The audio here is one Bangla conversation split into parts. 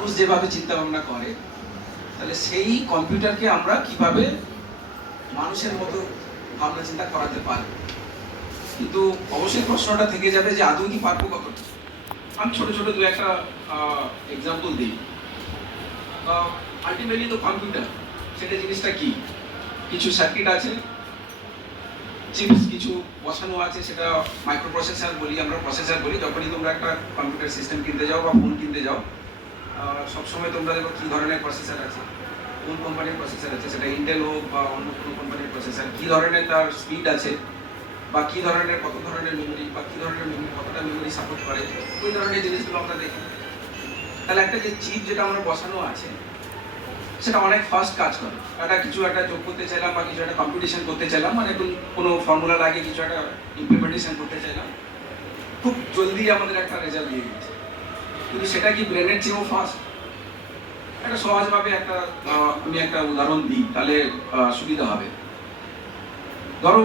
মানুষ যেভাবে চিন্তা ভাবনা করে, তাহলে সেই কম্পিউটারকে আমরা কিভাবে মানুষের মতো ভাবনা চিন্তা করাতে পারি। কিন্তু অবশ্যই প্রশ্নটা থেকে যাবে যে আদৌ কি পারবো কতটা। আমি ছোট ছোট দু একটা এক্সাম্পল দিই। আলটিমেটলি তো কম্পিউটার, সেটা জিনিসটা কি, কিছু সার্কিট আছে, চিপস কিছু বসানো আছে, সেটা মাইক্রো প্রসেসর বলি, আমরা প্রসেসর বলি। যখনই তোমরা একটা কম্পিউটার সিস্টেম কিনতে যাও বা ফোন কিনতে যাও, সবসময় তোমরা দেখো কী ধরনের প্রসেসর আছে, কোন কোম্পানির প্রসেসর আছে, সেটা ইন্টেল হোক বা অন্য কোনো কোম্পানির প্রসেসর, কী ধরনের তার স্পিড আছে, বা কী ধরনের কত ধরনের মেমোরি, বা কী ধরনের মেমোরি কতটা মেমোরি সাপোর্ট করে, ওই ধরনের জিনিসগুলো আমরা দেখি। তাহলে একটা যে চিপ যেটা আমরা বসানো আছে, সেটা অনেক ফাস্ট কাজ করে। কিছু একটা যোগ করতে চাইলাম বা কিছু একটা কম্পিটিশন করতে চাইলাম, মানে কোনো ফর্মুলা লাগিয়ে কিছু একটা ইমপ্লিমেন্টেশন করতে চাইলাম, খুব জলদি আমাদের একটা রেজাল্ট দিয়ে দিচ্ছে। কিন্তু সেটা কি ব্রেনের চেয়েও ফাস্ট? একটা সহজভাবে আমি একটা উদাহরণ দিই, তাহলে সুবিধা হবে। ধরো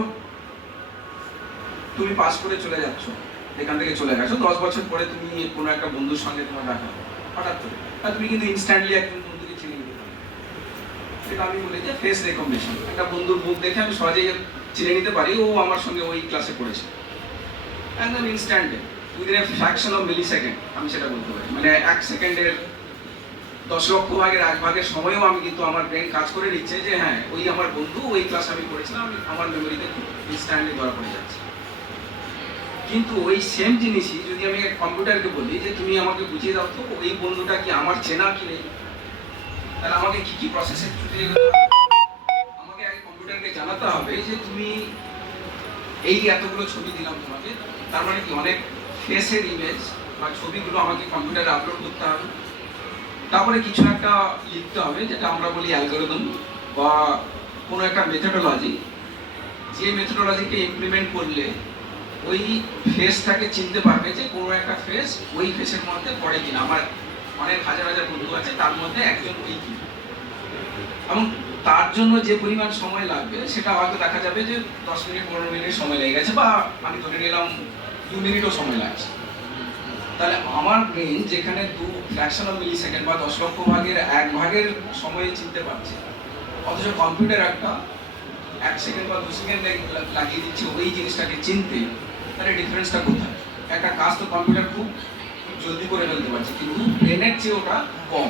তুমি পাস করে চলে যাচ্ছ, এখান থেকে চলে গেছো, 10 বছর পরে তুমি কোনো একটা বন্ধুর সঙ্গে তোমার দেখা হঠাৎ করে, আর তুমি কিন্তু ইনস্ট্যান্টলি একজন বন্ধুকে চিনে নিতে পারো। সেটা আমি বলি যে ফেস রেকগনিশন। একটা বন্ধুর মুখ দেখে আমি সহজেই চিনে নিতে পারি ও আমার সঙ্গে ওই ক্লাসে পড়েছে, একদম ইনস্ট্যান্টে, within a fraction of millisecond আমি সেটা বলতে পারি। মানে 1 সেকেন্ডের 10 লক্ষ ভাগের 1 ভাগের সময়ও আমি কিন্তু আমার ব্রেন কাজ করে নিচ্ছে যে হ্যাঁ ওই আমার বন্ধু, ওই ক্লাস আমি পড়েছিলাম, আমি আমার মেমোরিতে খুব ইনস্ট্যান্টলি ধরা পড়ে যাচ্ছে। কিন্তু ওই সেম জিনিসই যদি আমি কম্পিউটারকে বলি যে তুমি আমাকে বুঝিয়ে দাও তো ওই বন্ধুটা কি আমার চেনা কি নেই, তাহলে আমাকে কি কি প্রসেসের থ্রু দিয়ে আমাকে আগে কম্পিউটারকে জানাতে হবে যে তুমি এই এতগুলো ছবি দিলাম তোমাকে, তার মানে কি অনেক ফেসের ইমেজ বা ছবিগুলো আমাকে কম্পিউটারে আপলোড করতে হবে। তারপরে কিছু একটা লিখতে হবে, যেটা আমরা বলি অ্যালগরিদম বা কোনো একটা মেথডোলজি, যে মেথডোলজিকে ইমপ্লিমেন্ট করলে ওই ফেসটাকে চিনতে পারবে যে কোনো একটা ফেস ওই ফেসের মধ্যে পড়ে কিনা। আমার অনেক হাজার হাজার বন্ধু আছে, তার মধ্যে একজন ওই কি, এবং তার জন্য যে পরিমাণ সময় লাগবে সেটা হয়তো দেখা যাবে যে 10 মিনিট 15 মিনিট সময় লেগে গেছে, বা আমি ধরে নিলাম 2 মিনিটও সময় লাগছে। তাহলে আমার ব্রেন যেখানে 2 ফ্র্যাকশন অফ মিলি সেকেন্ড বা 10 লক্ষ ভাগের 1 ভাগের সময়ে চিনতে পারছে, অথচ কম্পিউটার একটা 1 সেকেন্ড বা 2 সেকেন্ড লাগিয়ে দিচ্ছে ওই জিনিসটাকে চিনতে, তাহলে ডিফারেন্সটা কোথায়? একটা কাজ তো কম্পিউটার খুব জলদি করে ফেলতে পারছে, কিন্তু ব্রেনের চেয়ে ওটা কম।